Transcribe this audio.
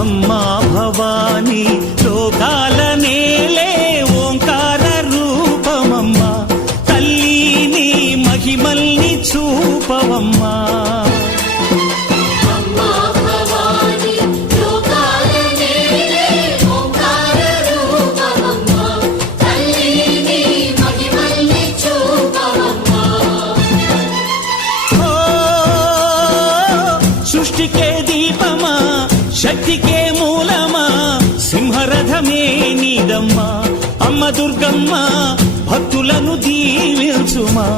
అమ్మా భవానీ లోకాల నేలే ఓంకార రూపమమ్మా తల్లి నీ మహిమల్ని చూపవమ్మా సృష్టికే దీపమా శక్తికే మూలమా సింహరథమే నీదమ్మా అమ్మ దుర్గమ్మ భక్తులను దీవించుమా